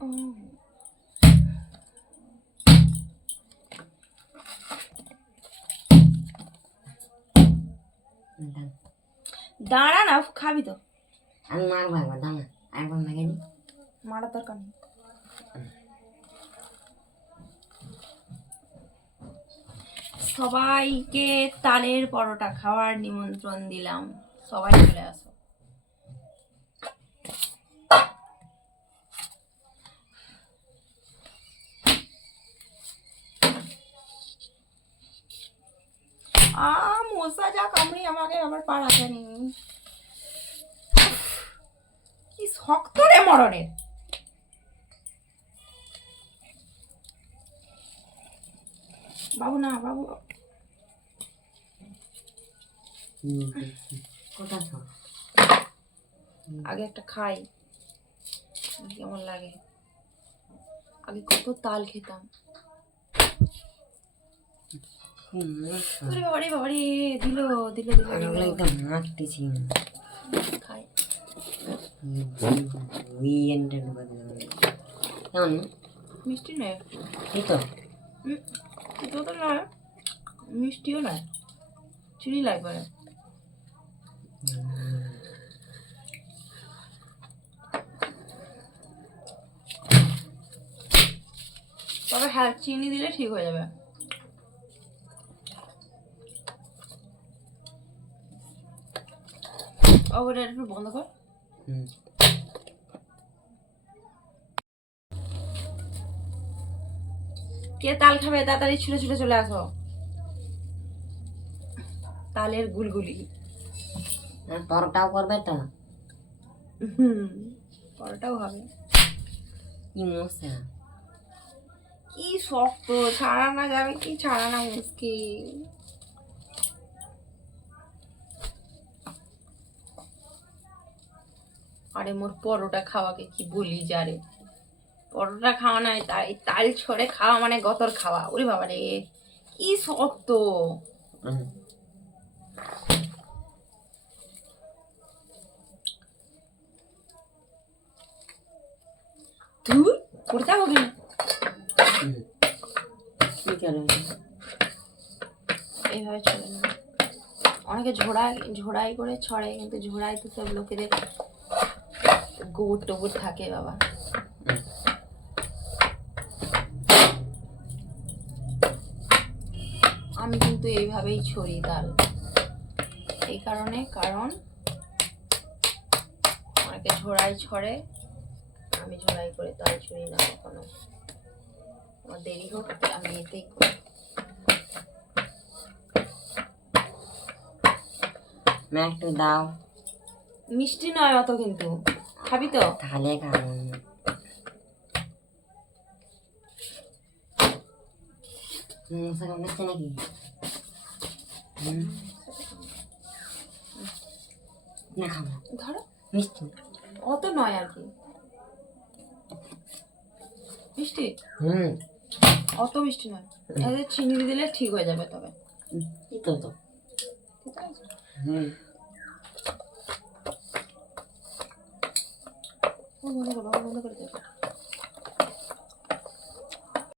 দাঁড়া না, খাবি তো। আমি মারবো একবার, দাঁড়া একবার মেখে নি। মারার দরকার নেই। সবাইকে তালের পরোটা খাওয়ার নিমন্ত্রণ দিলাম, সবাই চলে আসো। মশা যা কামড়ি আমাকে আবার পাড়াতে নেই। কি শক্ত রে মরণের। বাবু না, বাবু আগে একটা খাই, কেমন লাগে। আগে কত তাল খেতাম। বাবারে বাবারে, দিল দিল মারতেছি খাই। মিষ্টি নয় তো নয়, মিষ্টিও নয়, চিনি লাগবে না। তবে হ্যাঁ, চিনি দিলে ঠিক হয়ে যাবে। ওটা একটু বন্ধ কর। কে তাল খাবে তাড়াতাড়ি ছুটে ছুটে চলে আসো। তালের গুলগুলি। পরোটাও করবে তো? পরোটাও হবে। কি মশা, কি শক্ত, ছাড়ানো যাবে কি ছাড়ানো মুশকিল। আরে মোর পরোটা খাওয়াকে কি বলি যারে, পরোটা খাওয়া নয়, তাল ছড়ে খাওয়া মানে গতর খাওয়া। ওরে বাবা রে, কি শক্ত। তুই পড়ে যাবো কি? এইভাবে চলে না, অনেকে ঝোড়াই করে ছড়ে, কিন্তু ঝোড়াই তো সব লোকেদের গোবর টোবর থাকে বাবা। আমি কিন্তু এইভাবেই ছড়ি তাল, এই কারণ অনেকে ঝোড়াই ছড়ে, আমি ঝোড়াই করে তাল ছড়ি না কখনো। আমার দেরি হোক, আমি এতেই করি। একটু দাও। মিষ্টি নয় অত, কিন্তু খাবি তো? তাহলে খাবো। মশা কামড়াচ্ছে নাকি? না খাবো। ধরো, মিষ্টি অত নয় আর কি। মিষ্টি অত মিষ্টি নয়, এদের চিনি দিলে ঠিক হয়ে যাবে। তবে তো তো বন্ধ করে দেবো।